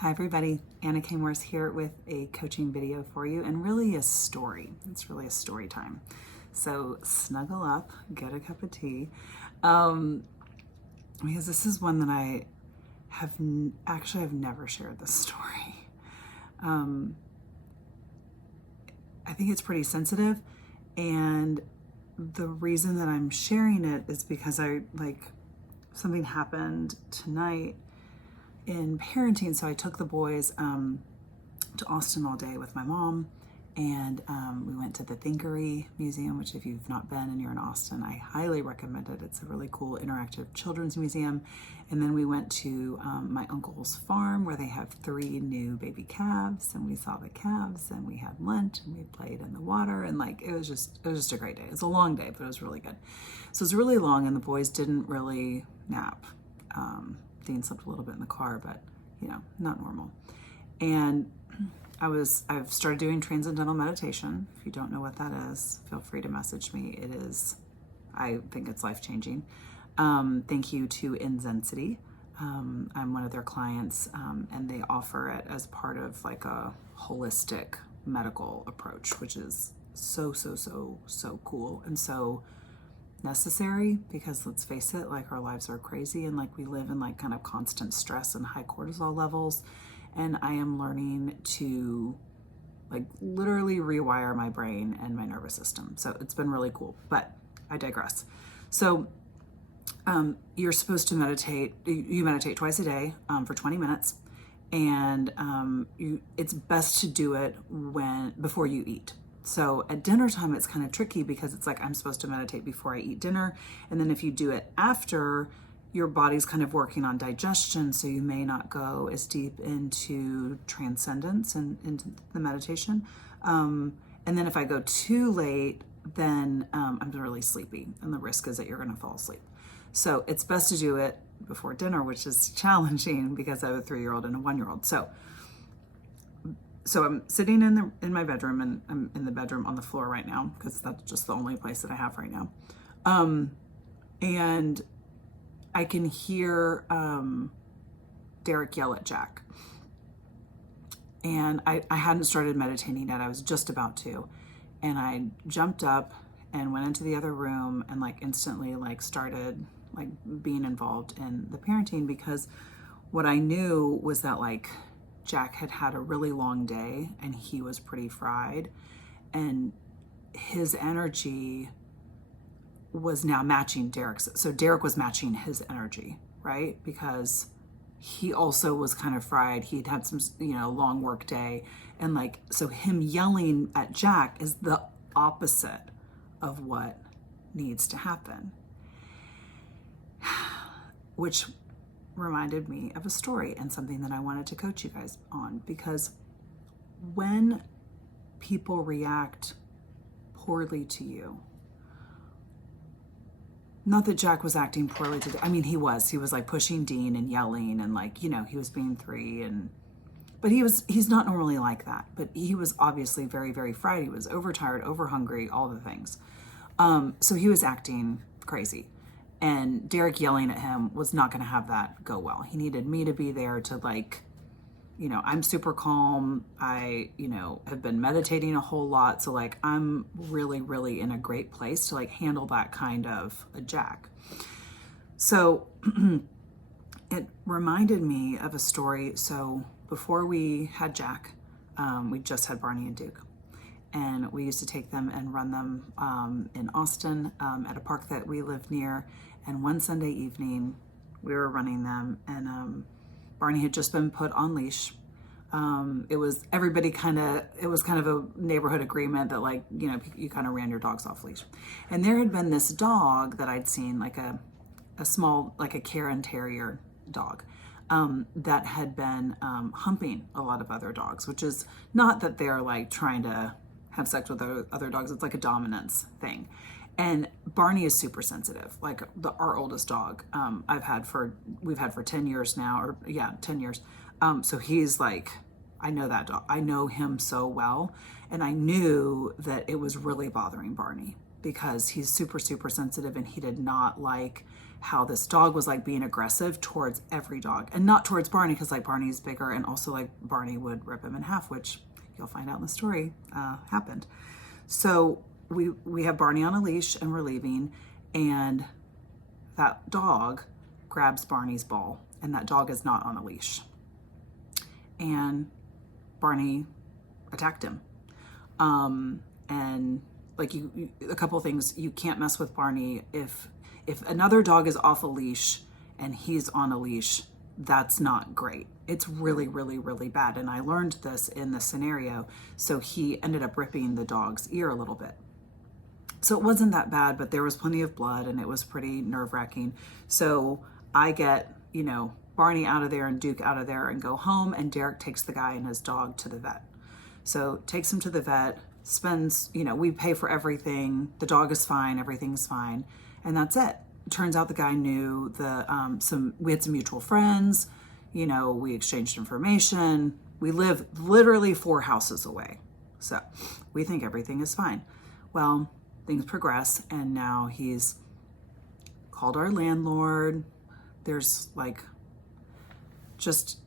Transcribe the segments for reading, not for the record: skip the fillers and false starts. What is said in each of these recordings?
Hi everybody, Anna K. Morse here with a coaching video for you and really a story. It's really a story time. So snuggle up, get a cup of tea, because this is one that I have I've never shared this story. I think it's pretty sensitive, and the reason that I'm sharing it is because something happened tonight in parenting. So I took the boys to Austin all day with my mom, and we went to the Thinkery Museum, which if you've not been and you're in Austin, I highly recommend it. It's a really cool interactive children's museum. And then we went to my uncle's farm where they have 3 new baby calves, and we saw the calves, and we had lunch, and we played in the water, and it was just a great day. It was a long day, but it was really good. So it was really long, and the boys didn't really nap. Dean slept a little bit in the car, but not normal. And I've started doing transcendental meditation. If you don't know what that is, feel free to message me. I think it's life-changing. Thank you to Inzensity. I'm one of their clients, and they offer it as part of a holistic medical approach, which is so cool and so necessary, because let's face it, our lives are crazy, and we live in kind of constant stress and high cortisol levels. And I am learning to literally rewire my brain and my nervous system. So it's been really cool, but I digress. So you're supposed to meditate. You meditate twice a day for 20 minutes. And it's best to do it before you eat. So at dinner time, it's kind of tricky because it's I'm supposed to meditate before I eat dinner. And then if you do it after, your body's kind of working on digestion, so you may not go as deep into transcendence and into the meditation. And then if I go too late, then I'm really sleepy, and the risk is that you're going to fall asleep. So it's best to do it before dinner, which is challenging because I have a 3-year-old and a 1-year-old. So I'm sitting in my bedroom, and I'm in the bedroom on the floor right now because that's just the only place that I have right now. And I can hear Derek yell at Jack. And I hadn't started meditating yet. I was just about to. And I jumped up and went into the other room and instantly started being involved in the parenting, because what I knew was that Jack had a really long day and he was pretty fried, and his energy was now matching Derek's. So Derek was matching his energy, right? Because he also was kind of fried. He'd had some, long work day. And so him yelling at Jack is the opposite of what needs to happen. Which reminded me of a story and something that I wanted to coach you guys on, because when people react poorly to you, not that Jack was acting poorly today. I mean, he was pushing Dean and yelling and he was being 3, but he's not normally like that, but he was obviously very, very fried. He was overtired, overhungry, all the things. So he was acting crazy, and Derek yelling at him was not going to have that go well. He needed me to be there to I'm super calm. I, have been meditating a whole lot. So I'm really, really in a great place to handle that kind of a Jack. So it reminded me of a story. So before we had Jack, we just had Barney and Duke. And we used to take them and run them in Austin at a park that we lived near. And one Sunday evening, we were running them, and Barney had just been put on leash. It was kind of a neighborhood agreement that you kind of ran your dogs off leash. And there had been this dog that I'd seen, a small, a Cairn Terrier dog, that had been humping a lot of other dogs, which is not that they're trying to have sex with other dogs. It's a dominance thing. And Barney is super sensitive, our oldest dog. We've had for 10 years now, 10 years. So he's I know that dog. I know him so well. And I knew that it was really bothering Barney because he's super, super sensitive, and he did not like how this dog was like being aggressive towards every dog, and not towards Barney, because like Barney's bigger, and also like Barney would rip him in half, which you'll find out in the story happened. So we have Barney on a leash and we're leaving, and that dog grabs Barney's ball, and that dog is not on a leash, and Barney attacked him. And like a couple things, you can't mess with Barney if another dog is off a leash and he's on a leash. That's not great. It's really, really, really bad. And I learned this in the scenario. So he ended up ripping the dog's ear a little bit. So it wasn't that bad, but there was plenty of blood and it was pretty nerve-wracking. So I get, Barney out of there and Duke out of there and go home, and Derek takes the guy and his dog to the vet. So takes him to the vet, spends, we pay for everything. The dog is fine. Everything's fine. And that's it. It turns out the guy knew we had some mutual friends, we exchanged information. We live literally 4 houses away. So we think everything is fine. Well, things progress, and now he's called our landlord. There's like,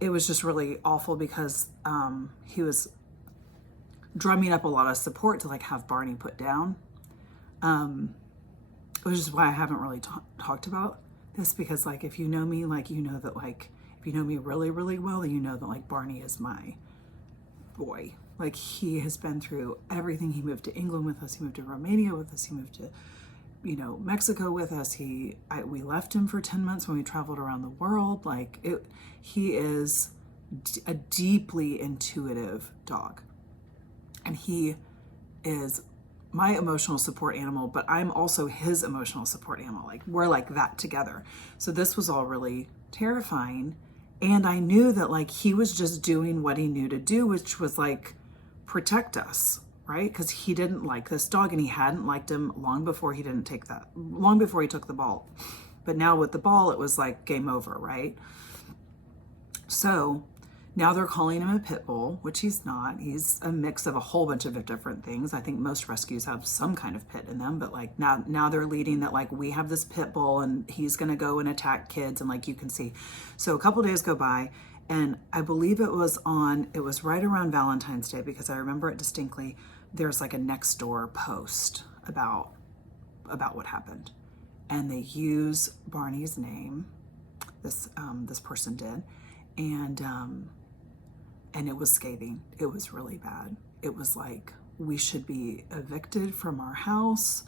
it was just really awful because he was drumming up a lot of support to like have Barney put down. Which is why I haven't really talked about this, because like, if you know me, like, that like, if you know me really, really well, you know that like Barney is my boy. Like, he has been through everything. He moved to England with us. He moved to Romania with us. He moved to, Mexico with us. We left him for 10 months when we traveled around the world. Like, he is a deeply intuitive dog. And he is my emotional support animal, but I'm also his emotional support animal. Like, we're like that together. So this was all really terrifying. And I knew that like he was just doing what he knew to do, which was like protect us, right? Because he didn't like this dog, and he hadn't liked him long before he took the ball. But now with the ball, it was like game over, right? So now they're calling him a pit bull, which he's not. He's a mix of a whole bunch of different things. I think most rescues have some kind of pit in them, but like now they're leading that like we have this pit bull and he's going to go and attack kids, and like you can see. So a couple days go by, and I believe it was right around Valentine's Day, because I remember it distinctly. There's like a Nextdoor post about what happened, and they use Barney's name. This person did, and it was scathing. It was really bad. It was like, we should be evicted from our house.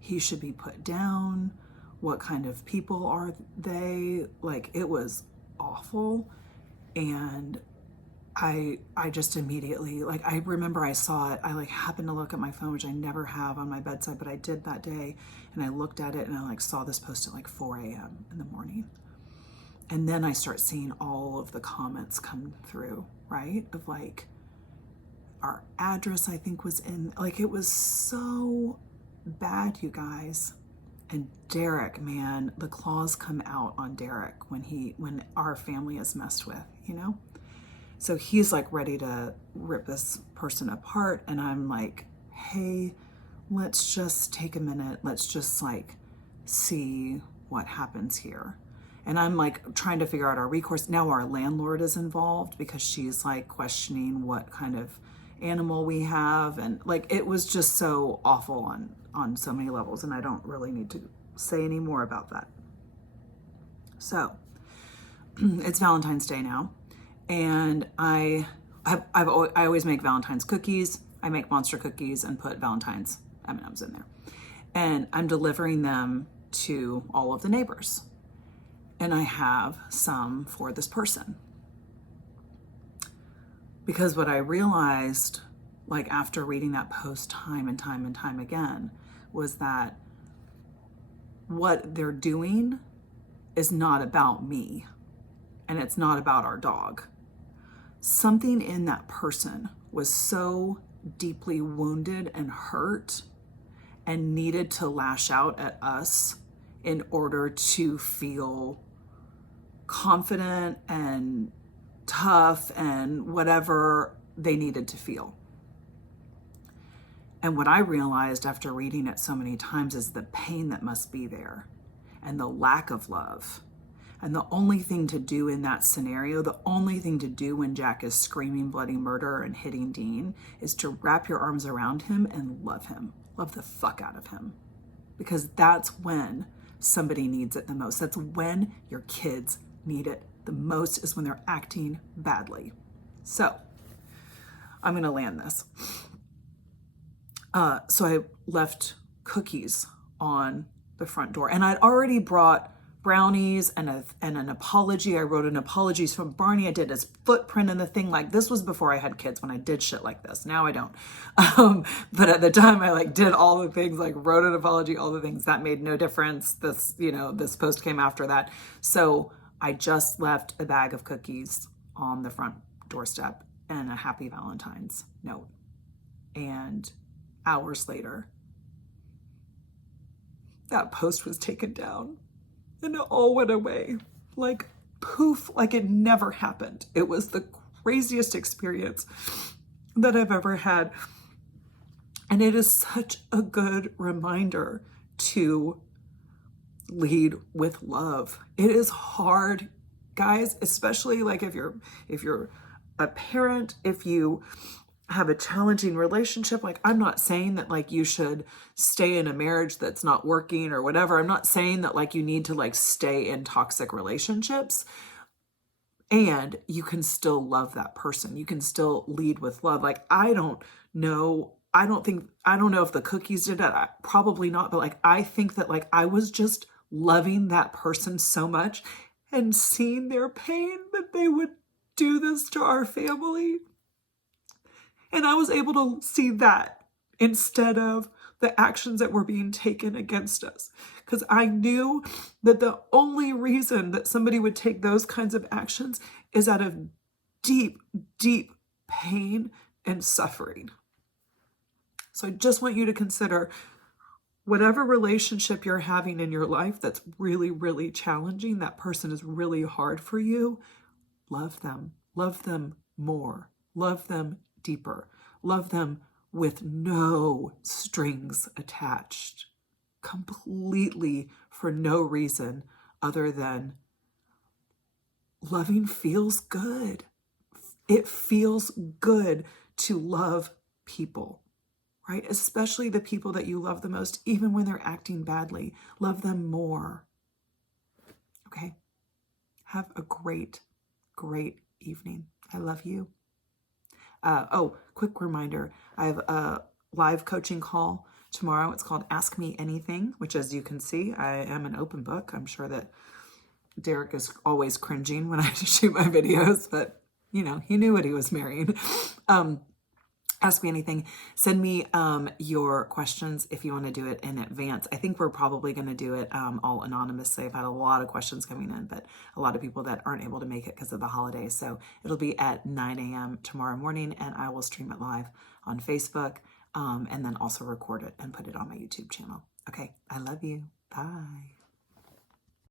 He should be put down. What kind of people are they? Like, it was awful. And I just immediately, like, I remember I saw it. I like happened to look at my phone, which I never have on my bedside, but I did that day. And I looked at it and I like saw this post at like 4 a.m. in the morning. And then I start seeing all of the comments come through, right? Of like, our address, I think, was in, like, it was so bad, you guys. And Derek, man, the claws come out on Derek when our family is messed with, So he's like ready to rip this person apart. And I'm like, hey, let's just take a minute. Let's just like see what happens here. And I'm like trying to figure out our recourse. Now our landlord is involved because she's like questioning what kind of animal we have. And like, it was just so awful on so many levels. And I don't really need to say any more about that. So it's Valentine's Day now. And I always make Valentine's cookies. I make monster cookies and put Valentine's M&Ms in there. And I'm delivering them to all of the neighbors. And I have some for this person. Because what I realized, like after reading that post time and time and time again, was that what they're doing is not about me. And it's not about our dog. Something in that person was so deeply wounded and hurt and needed to lash out at us in order to feel confident and tough and whatever they needed to feel. And what I realized after reading it so many times is the pain that must be there. and the lack of love. And the only thing to do in that scenario, the only thing to do when Jack is screaming bloody murder and hitting Dean, is to wrap your arms around him and love him. Love the fuck out of him. Because that's when somebody needs it the most. That's when your kids need it the most, is when they're acting badly. So I'm going to land this. So I left cookies on the front door, and I'd already brought brownies and an apology. I wrote an apologies from Barney. I did his footprint in the thing. Like, this was before I had kids, when I did shit like this. Now I don't. But at the time I like did all the things, like wrote an apology, all the things. That made no difference. This, this post came after that. So I just left a bag of cookies on the front doorstep and a happy Valentine's note. And hours later, that post was taken down. And it all went away, like poof, like it never happened. It was the craziest experience that I've ever had. And it is such a good reminder to lead with love. It is hard, guys, especially like if you're a parent, if you have a challenging relationship. Like, I'm not saying that like you should stay in a marriage that's not working or whatever. I'm not saying that like you need to like stay in toxic relationships, and you can still love that person. You can still lead with love. Like, I don't know if the cookies did that. Probably not. But like, I think that like I was just loving that person so much and seeing their pain that they would do this to our family. And I was able to see that instead of the actions that were being taken against us. Because I knew that the only reason that somebody would take those kinds of actions is out of deep, deep pain and suffering. So I just want you to consider, whatever relationship you're having in your life that's really, really challenging, that person is really hard for you, love them. Love them more. Love them deeper. Love them with no strings attached, completely for no reason other than loving feels good. It feels good to love people, right? Especially the people that you love the most, even when they're acting badly. Love them more. Okay? Have a great, great evening. I love you. Quick reminder, I have a live coaching call tomorrow. It's called Ask Me Anything, which, as you can see, I am an open book. I'm sure that Derek is always cringing when I shoot my videos, but he knew what he was marrying. Ask me anything. Send me your questions if you want to do it in advance. I think we're probably going to do it all anonymously. I've had a lot of questions coming in, but a lot of people that aren't able to make it because of the holidays. So it'll be at 9 a.m. tomorrow morning, and I will stream it live on Facebook, and then also record it and put it on my YouTube channel. Okay, I love you. Bye.